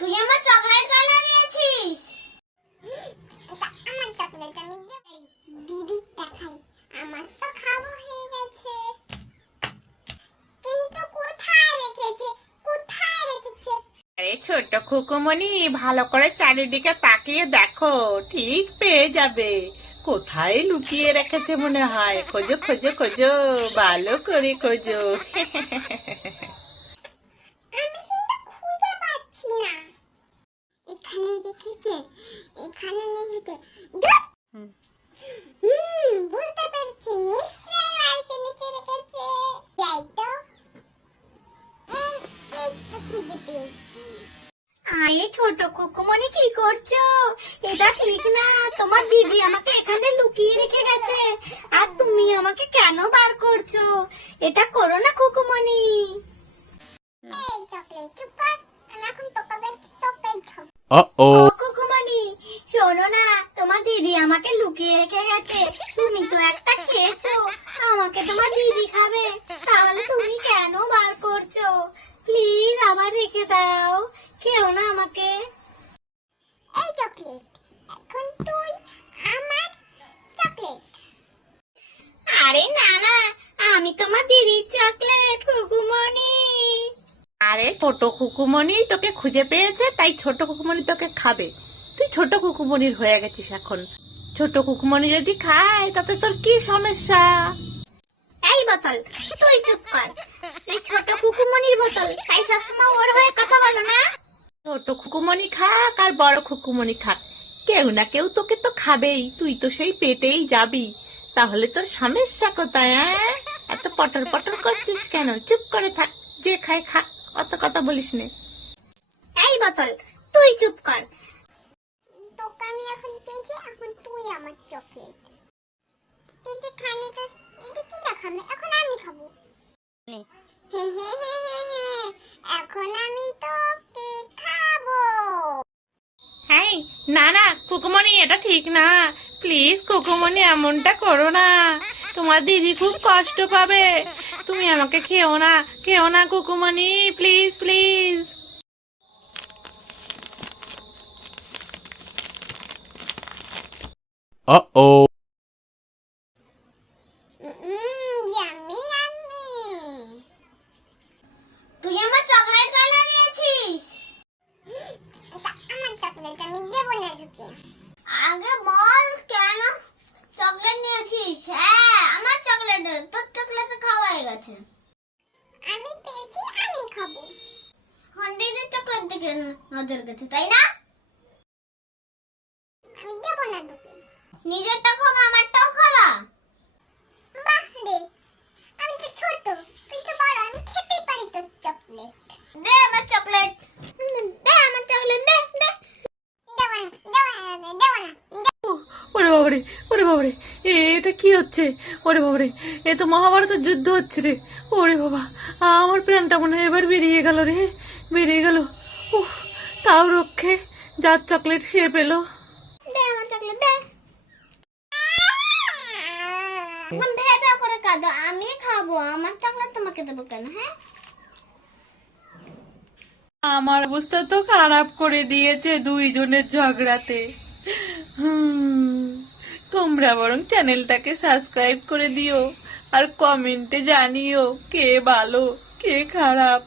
তুই আমার চকলেট কেন নিয়েছিস? আমার চকলেট আমি দিদি দেখাই, আমার তো খাওয়া হয়ে গেছে, কিন্তু কোথায় রেখেছে? আরে ছোট খুকুমনি, ভালো করে চারিদিকে তাকিয়ে দেখো, ঠিক পেয়ে যাবে। কোথায় লুকিয়ে রেখেছে মনে হয়? খোঁজো খোঁজো খোঁজো, ভালো করে খোঁজো। আমি কিন্তু খুঁজে পাচ্ছি না। এখানে রেখেছে। বুঝতে পেরেছি, নিশ্চয়ই বাড়িতে নিচে রেখেছে। যাই তো, এই তো খুঁজে পেয়েছি। আরে ছোট কুকুমনি, কি করছো? এটা ঠিক না। তোমার দিদি আমাকে এখানে লুকিয়ে রেখে গেছে, আর তুমি আমাকে কেন বার করছো? এটা করো না কুকুমনি। এই চকলেট চুপ কর, আমি এখন তোকেই খাবো। ও কুকুমনি, শোনো না, তোমার দিদি আমাকে লুকিয়ে রেখে গেছে। তুমি তো একটা খেয়েছো, আমাকে তোমার দিদি খাবে, তাহলে তুমি কেন বার করছো? প্লিজ আবার রেখে দাও, খেও না আমাকে। এই চকলেট, এখন তুই আমার চকলেট। আরে না না, আমি তোমার দিদির চকলেট কুকুমনি। আরে ছোট খুকুমনি তোকে খুঁজে পেয়েছে, তাই ছোট খুকুমনি তোকে খাবে। তুই ছোট খুকুমনির হয়ে গেছিস এখন। ছোট খুকুমনি যদি খায় তাতে তোর কি সমস্যা? এই বোতল, তুই চুপ কর। এই ছোট কুকুমনির বোতল, তাই সবসময় ওর হয়ে কথা বলো না। ছোট খুকুমনি খাক আর বড় খুকুমনি খাক, কেউ না কেউ তোকে তো খাবেই। তুই তো সেই পেটেই যাবি, তাহলে তোর সমস্যা কোথায়? এত পটর পটর করছিস কেন? চুপ করে থাক, যে খায় খাক, অত কথা বলিস নে। এই বোতল, তুই চুপ কর। তোকে আমি এখন পেয়েছি, এখন তুই আমার চকলেট। কিন্তু খানিটা এটা কি দেখাবে? এখন আমি খাবো। হে হে হে হে হে, এখন আমি তোকে খাবো। হ্যাঁ, না না খুকুমনি, এটা ঠিক না। প্লিজ খুকুমনি, এমনটা করো না। তোমার দিদি খুব কষ্ট পাবে। তুমি আমাকে খেও না Khukumoni, please please. Uh-oh. Yummy yummy. তুই আমার চকলেট কেন নিয়েছিস? আমার চকলেট আমি দেবো না তোকে। আগে বল কেন চকলেট নিয়েছিস? হ্যাঁ, আমার চকলেট, তোর চকলেট খাওয়া হয়ে গেছে। আমি পেয়েছি, আমি খাবো। এখন দিদির চকলেট দিকে নজর গেছে, তাই না? আমি দেবো না তোকে। নিজেরটা খাওয়া, আমারটাও খাওয়া। বাহ রে, আমি তো ছোট, তুই তো বড়, আমি খেতেই পারি তোর চকলেট। দে আমার চকলেট, দে আমার চকলেট, দে দে। দেবো না। ওরে বাবারে, ওরে বাবারে, এটা কি হচ্ছে? ওরে বাবারে, এ তো মহাভারতের যুদ্ধ হচ্ছে রে। ওরে বাবা, আমার প্রাণটা মনে হয় এবার বেরিয়ে গেল রে, বেরিয়ে গেল। উফ, তাও রক্ষে, যার চকলেট সে পেলো। দে আমার চকলেট, দে। এখন ভেবে করে কাঁদো, আমি খাবো, আমার চকলেট তোমাকে দেবো কেন? হ্যাঁ, আমার অবস্থা তো খারাপ করে দিয়েছে দুইজনের ঝগড়াতে। তোমরা বরং চ্যানেলটাকে সাবস্ক্রাইব করে দিও আর কমেন্টে জানিও কে ভালো কে খারাপ।